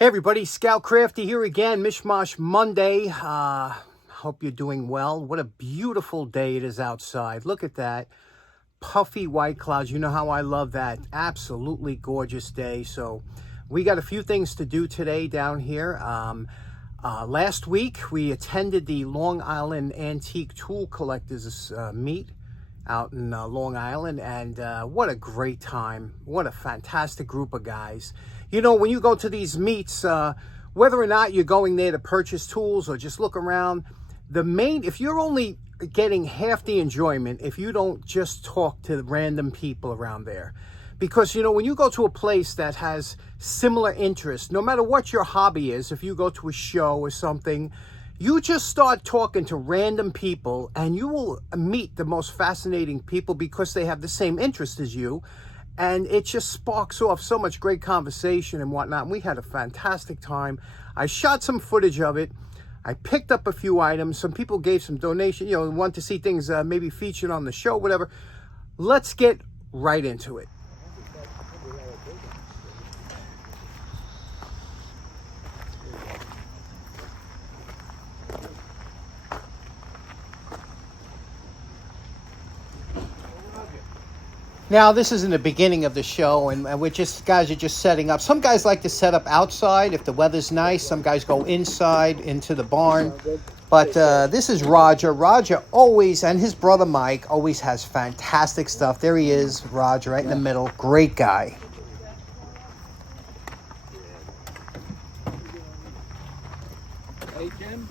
Hey everybody, Scout Crafty here again, Mishmash Monday. Hope you're doing well. What a beautiful day it is outside. Look at that. Puffy white clouds. You know how I love that. Absolutely gorgeous day. So we got a few things to do today down here. Last week we attended the Long Island Antique Tool Collectors meet out in Long Island, and what a great time. What a fantastic group of guys. You know, when you go to these meets, whether or not you're going there to purchase tools or just look around, if you're only getting half the enjoyment if you don't just talk to random people around there. Because, you know, when you go to a place that has similar interests, no matter what your hobby is, if you go to a show or something, you just start talking to random people and you will meet the most fascinating people because they have the same interest as you. And it just sparks off so much great conversation and whatnot. And we had a fantastic time. I shot some footage of it. I picked up a few items. Some people gave some donation, you know, want to see things maybe featured on the show, whatever. Let's get right into it. Now, this is in the beginning of the show, and guys are just setting up. Some guys like to set up outside if the weather's nice. Some guys go inside into the barn. But this is Roger. Roger always, and his brother Mike, always has fantastic stuff. There he is, Roger, right in the middle. Great guy. Hey, Jim.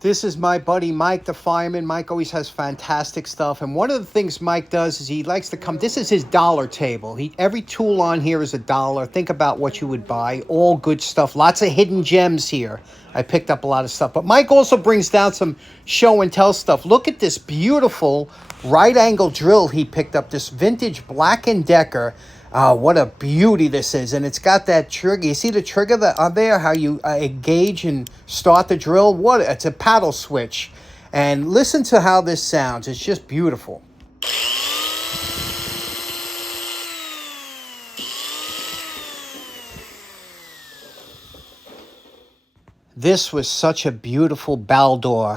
This is my buddy Mike, the fireman. Mike always has fantastic stuff. And one of the things Mike does is he likes to come. This is his dollar table. Every tool on here is $1. Think about what you would buy. All good stuff. Lots of hidden gems here. I picked up a lot of stuff. But Mike also brings down some show and tell stuff. Look at this beautiful right angle drill he picked up. This vintage Black & Decker. Oh, what a beauty this is. And it's got that trigger. You see the trigger on there? How you engage and start the drill? It's a paddle switch. And listen to how this sounds. It's just beautiful. This was such a beautiful Baldor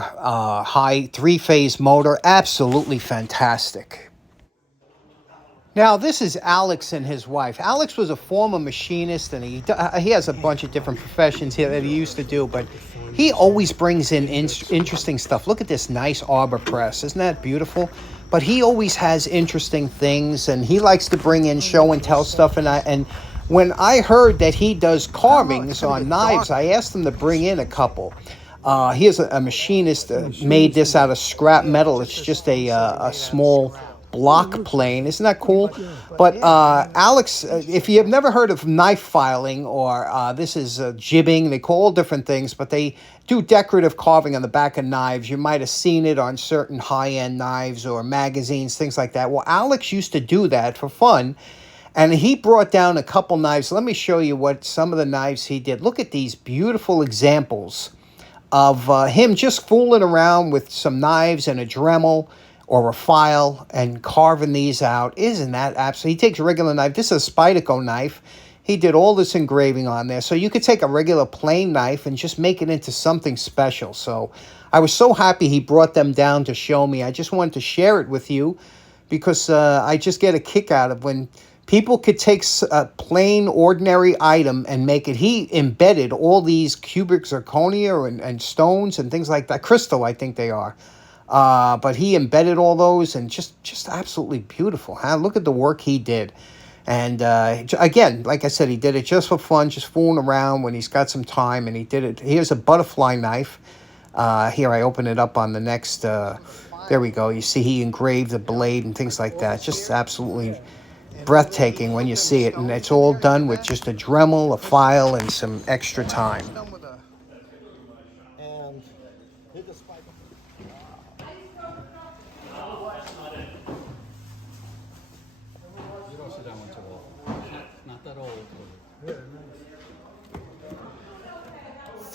high 3-phase motor. Absolutely fantastic. Now, this is Alex and his wife. Alex was a former machinist, and he has a bunch of different professions here that he used to do, but he always brings in interesting stuff. Look at this nice arbor press. Isn't that beautiful? But he always has interesting things, and he likes to bring in show and tell stuff. And when I heard that he does carvings on knives, I asked him to bring in a couple. He is a machinist, made this out of scrap metal. It's just a small block plane. Isn't that cool? But Alex, if you have never heard of knife filing, or this is jibbing, they call all different things, but they do decorative carving on the back of knives. You might have seen it on certain high-end knives or magazines, things like that. Well, Alex used to do that for fun, and he brought down a couple knives. Let me show you what some of the knives he did. Look at these beautiful examples of him just fooling around with some knives and a Dremel or a file and carving these out. Isn't that absolutely? He takes a regular knife. This is a Spyderco knife. He did all this engraving on there. So you could take a regular plain knife and just make it into something special. So I was so happy he brought them down to show me. I just wanted to share it with you because I just get a kick out of when people could take a plain, ordinary item and make it. He embedded all these cubic zirconia and stones and things like that. Crystal, I think they are. But he embedded all those, and just absolutely beautiful. Huh? Look at the work he did. And again, like I said, he did it just for fun, just fooling around when he's got some time, and he did it. Here's a butterfly knife. Here, I open it up on the next. There we go. You see he engraved the blade and things like that. Just absolutely breathtaking when you see it. And it's all done with just a Dremel, a file, and some extra time.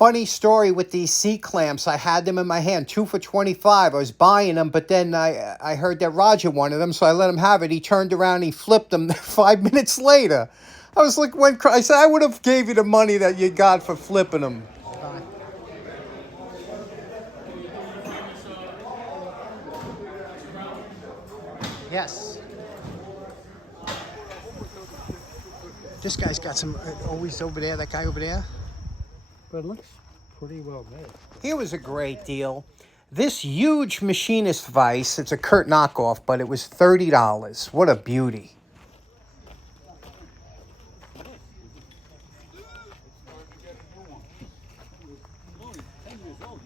Funny story with these C-clamps. I had them in my hand, 2 for 25. I was buying them, but then I heard that Roger wanted them, so I let him have it. He turned around and he flipped them 5 minutes later. I was like, I said, I would have gave you the money that you got for flipping them. Yes. This guy's got some, always over there, that guy over there. But it looks pretty well made. Here was a great deal. This huge machinist vise, it's a Kurt knockoff, but it was $30. What a beauty.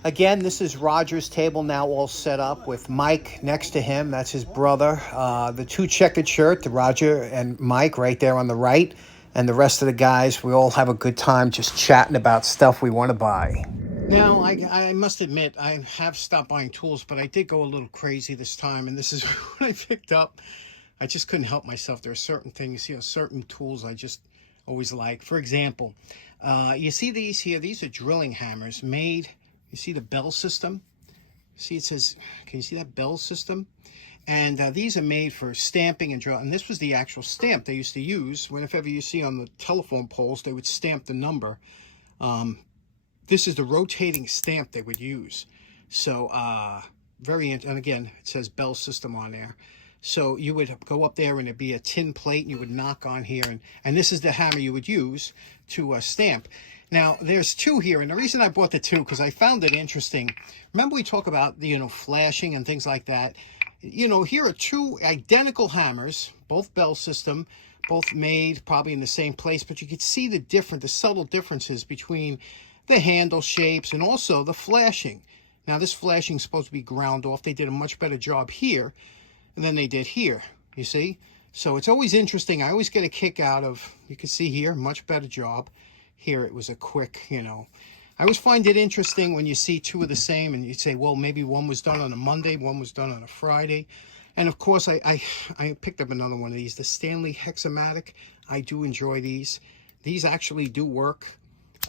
Again, this is Roger's table now all set up with Mike next to him. That's his brother. The two checkered shirt, the Roger and Mike right there on the right. And the rest of the guys, we all have a good time just chatting about stuff we want to buy. Now, I must admit, I have stopped buying tools, but I did go a little crazy this time. And this is what I picked up. I just couldn't help myself. There are certain things, certain tools I just always like. For example, you see these here? These are drilling hammers made... You see the bell system? See, it says, can you see that bell system? And these are made for stamping and drill. And this was the actual stamp they used to use. Whenever you see on the telephone poles, they would stamp the number. This is the rotating stamp they would use. So, and again, it says bell system on there. So you would go up there and it'd be a tin plate and you would knock on here. And this is the hammer you would use to stamp. Now, there's two here, and the reason I bought the two, because I found it interesting. Remember we talk about, flashing and things like that? Here are two identical hammers, both bell system, both made probably in the same place, but you could see the subtle differences between the handle shapes and also the flashing. Now, this flashing is supposed to be ground off. They did a much better job here than they did here, you see? So it's always interesting. I always get a kick out of, you can see here, much better job. Here it was a quick, I always find it interesting when you see two of the same and you say, well, maybe one was done on a Monday, one was done on a Friday. And of course, I picked up another one of these, the Stanley Hexamatic. I do enjoy these. These actually do work.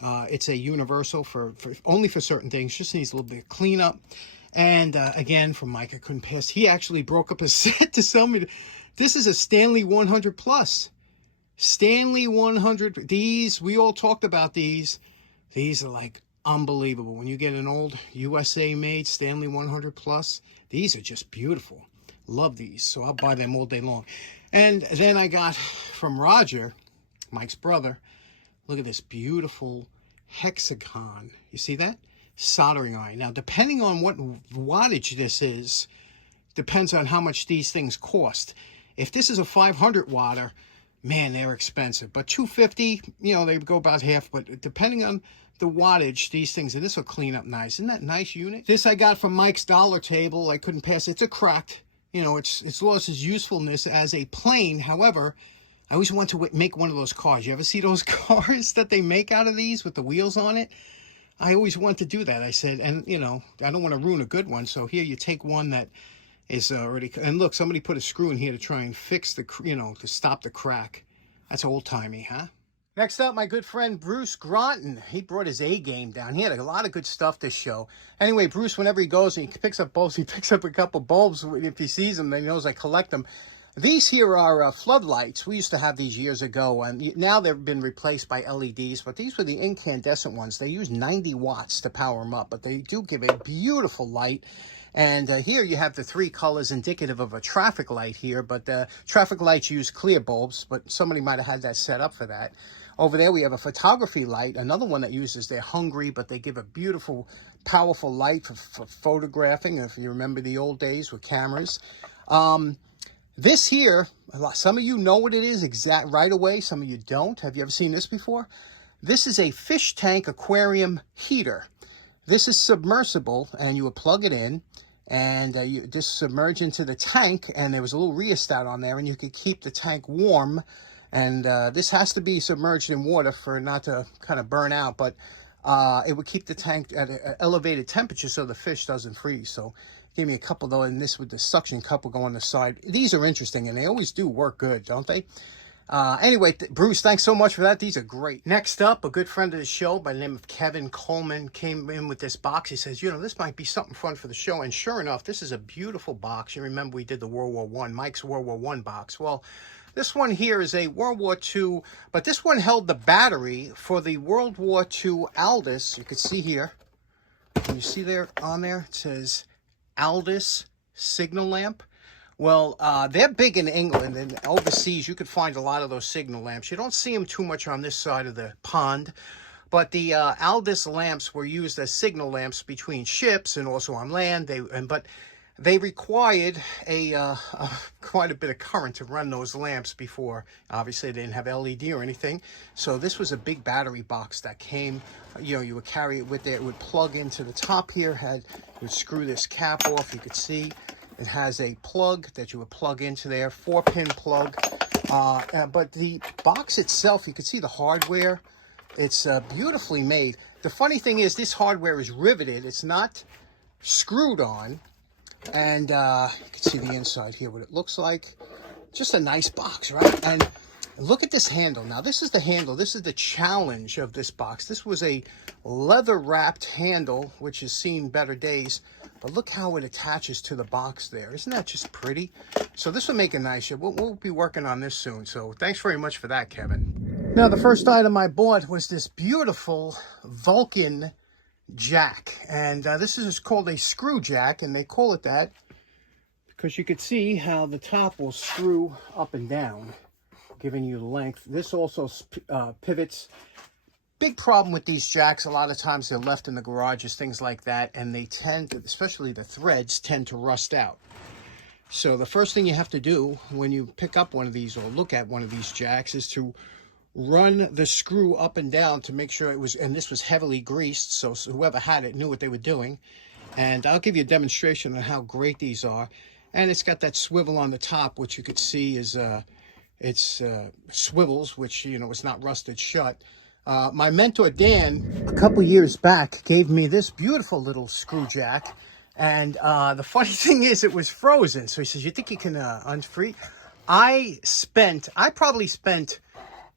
It's a universal for only for certain things, just needs a little bit of cleanup. And again, from Mike, I couldn't pass. He actually broke up a set to sell me. This is a Stanley 100 Plus. Stanley 100, these, we all talked about these. These are like unbelievable. When you get an old USA made Stanley 100 Plus, these are just beautiful. Love these, so I'll buy them all day long. And then I got from Roger, Mike's brother, look at this beautiful hexagon. You see that? Soldering iron. Now, depending on what wattage this is, depends on how much these things cost. If this is a 500 watter, man, they're expensive. But 250, they go about half. But depending on the wattage, these things, and this will clean up nice. Isn't that a nice unit? This I got from Mike's Dollar Table. I couldn't pass it. It's a cracked. It's lost its usefulness as a plane. However, I always want to make one of those cars. You ever see those cars that they make out of these with the wheels on it? I always want to do that. I said, and, I don't want to ruin a good one. So here you take one that is already, and look, somebody put a screw in here to try and fix the, to stop the crack. That's old-timey, huh? Next up, my good friend Bruce Gronton. He brought his A game down. He had a lot of good stuff this show. Anyway, Bruce, whenever he goes and he picks up bulbs, he picks up a couple bulbs. If he sees them, then he knows I collect them. These here are floodlights. We used to have these years ago, and now they've been replaced by LEDs, but these were the incandescent ones. They use 90 watts to power them up, but they do give a beautiful light. And here you have the three colors indicative of a traffic light here, but traffic lights use clear bulbs, but somebody might have had that set up for that. Over there we have a photography light, another one that uses, they're hungry, but they give a beautiful, powerful light for photographing, if you remember the old days with cameras. This here, some of you know what it is right away, some of you don't. Have you ever seen this before? This is a fish tank aquarium heater. This is submersible, and you would plug it in, and you just submerge into the tank, and there was a little rheostat on there, and you could keep the tank warm. And this has to be submerged in water for not to kind of burn out, but it would keep the tank at an elevated temperature so the fish doesn't freeze. So gave me a couple though, and this with the suction cup will go on the side. These are interesting, and they always do work good, don't they? Anyway, Bruce, thanks so much for that. These are great. Next up, a good friend of the show by the name of Kevin Coleman came in with this box. He says, this might be something fun for the show. And sure enough, this is a beautiful box. You remember we did the World War One, Mike's World War One box. Well, this one here is a World War II, but this one held the battery for the World War II Aldis. You can see here. Can you see there on there? It says Aldis signal lamp. Well, they're big in England, and overseas you could find a lot of those signal lamps. You don't see them too much on this side of the pond, but the Aldis lamps were used as signal lamps between ships and also on land. But they required quite a bit of current to run those lamps before. Obviously, they didn't have LED or anything. So this was a big battery box that came. You would carry it with it. It would plug into the top here. You would screw this cap off. You could see. It has a plug that you would plug into there, 4-pin plug. But the box itself, you can see the hardware. It's beautifully made. The funny thing is this hardware is riveted. It's not screwed on. And you can see the inside here, what it looks like. Just a nice box, right? And look at this handle. Now, this is the handle. This is the challenge of this box. This was a leather-wrapped handle, which has seen better days. But look how it attaches to the box there. Isn't that just pretty? So this will make a nice... We'll be working on this soon. So thanks very much for that, Kevin. Now, the first item I bought was this beautiful Vulcan jack. And this is called a screw jack, and they call it that because you could see how the top will screw up and down, giving you the length. This also pivots. Big problem with these jacks, a lot of times they're left in the garages, things like that, and they tend to, especially the threads, tend to rust out. So the first thing you have to do when you pick up one of these or look at one of these jacks is to run the screw up and down to make sure it was, and this was heavily greased, so whoever had it knew what they were doing. And I'll give you a demonstration on how great these are. And it's got that swivel on the top, which you could see is swivels, which, it's not rusted shut. My mentor, Dan, a couple years back, gave me this beautiful little screw jack. And the funny thing is, it was frozen. So he says, you think you can unfreeze? I probably spent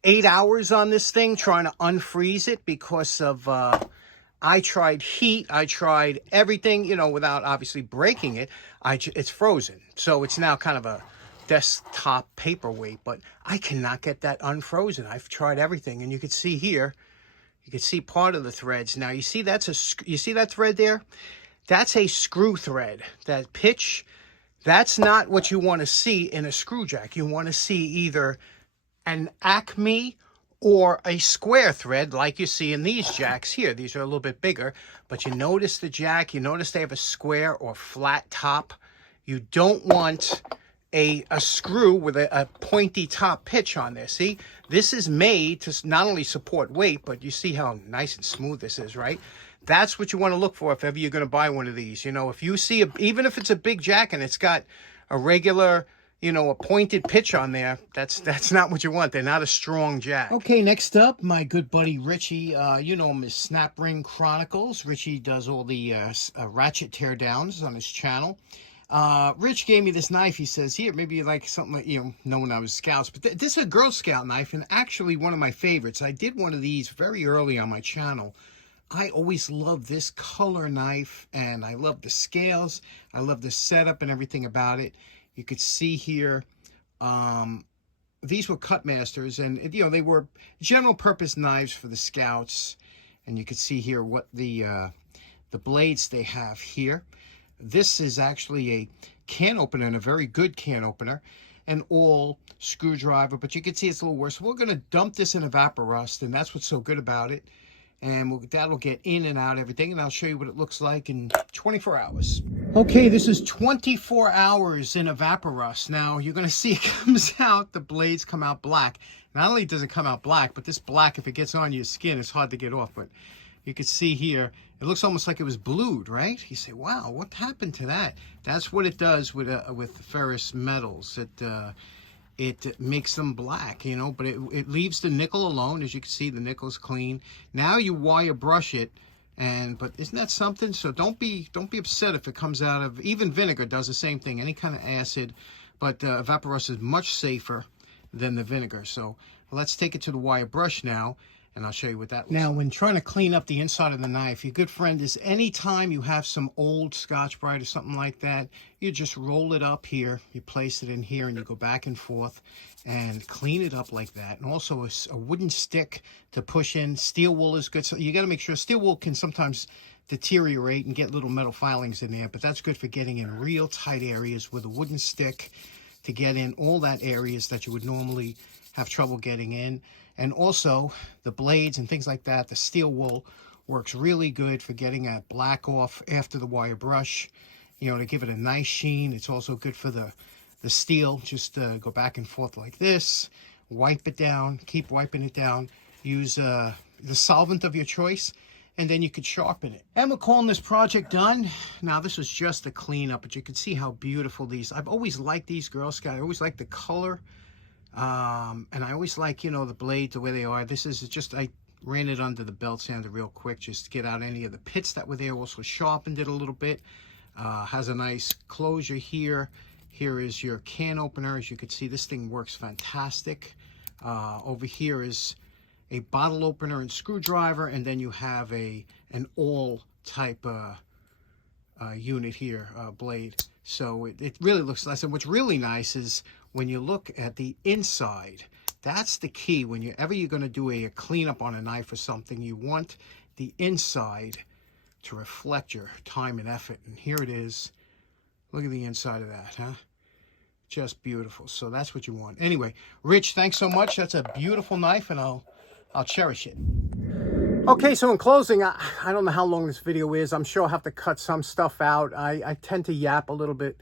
8 hours on this thing trying to unfreeze it because of, I tried heat, I tried everything, without obviously breaking it. It's frozen. So it's now kind of a desktop paperweight, but I cannot get that unfrozen. I've tried everything, and you can see here, you can see part of the threads. Now you see you see that thread there? That's a screw thread. That pitch, that's not what you want to see in a screw jack. You want to see either an Acme or a square thread like you see in these jacks here. These are a little bit bigger, but you notice the jack, you notice they have a square or flat top. You don't want a screw with a pointy top pitch on there. See, this is made to not only support weight, but you see how nice and smooth this is, right? That's what you want to look for if ever you're going to buy one of these. If you see, even if it's a big jack and it's got a regular, a pointed pitch on there, that's not what you want. They're not a strong jack. Okay, next up, my good buddy Richie. You know him as Snap Ring Chronicles. Richie does all the ratchet teardowns on his channel. Rich gave me this knife. He says, here, maybe you like something like, know when I was Scouts. But this is a Girl Scout knife, and actually one of my favorites. I did one of these very early on my channel. I always love this color knife, and I love the scales. I love the setup and everything about it. You could see here, these were Cutmasters, and they were general purpose knives for the Scouts. And you could see here what the blades they have here. This is actually a can opener, and a very good can opener, and all screwdriver, but you can see it's a little worse. We're going to dump this in Evaporust, and that's what's so good about it. And that'll get in and out everything, and I'll show you what it looks like in 24 hours. Okay, this is 24 hours in Evaporust. Now, you're going to see it comes out, the blades come out black. Not only does it come out black, but this black, if it gets on your skin, it's hard to get off. But you can see here, it looks almost like it was blued, right? You say, wow, what happened to that? That's what it does with ferrous metals. It makes them black, but it leaves the nickel alone. As you can see, the nickel's clean. Now you wire brush it, but isn't that something? So don't be upset if it comes out of, even vinegar does the same thing, any kind of acid, but Evaporust is much safer. than the vinegar. So let's take it to the wire brush now, and I'll show you what that looks like. Now, when trying to clean up the inside of the knife, your good friend is anytime you have some old Scotch-Brite or something like that, you just roll it up here, you place it in here, and you go back and forth and clean it up like that. And also a wooden stick to push in. Steel wool is good. So you got to make sure steel wool can sometimes deteriorate and get little metal filings in there, but that's good for getting in real tight areas with a wooden stick to get in all that areas that you would normally have trouble getting in. And also the blades and things like that, the steel wool works really good for getting that black off after the wire brush, you know, to give it a nice sheen. It's also good for the steel. Just go back and forth like this, wipe it down, keep wiping it down, use the solvent of your choice, and then you could sharpen it. And we're calling this project done. Now, this was just a cleanup, but you can see how beautiful these, I've always liked these Girl Scout. I always liked the color. And I always like, you know, the blades, the way they are. This is just, I ran it under the belt sander real quick just to get out any of the pits that were there. Also sharpened it a little bit. Has a nice closure here. Here is your can opener. As you can see, this thing works fantastic. Over here is a bottle opener and screwdriver, and then you have an awl type unit here, blade. So it really looks nice. And what's really nice is when you look at the inside, that's the key. Whenever you're going to do a cleanup on a knife or something, you want the inside to reflect your time and effort. And here it is. Look at the inside of that, huh? Just beautiful. So that's what you want. Anyway, Rich, thanks so much. That's a beautiful knife, and I'll cherish it. Okay, so in closing, I don't know how long this video is. I'm sure I'll have to cut some stuff out. I tend to yap a little bit.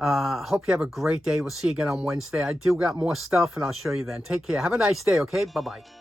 Hope you have a great day. We'll see you again on Wednesday. I do got more stuff, and I'll show you then. Take care. Have a nice day, okay? Bye-bye.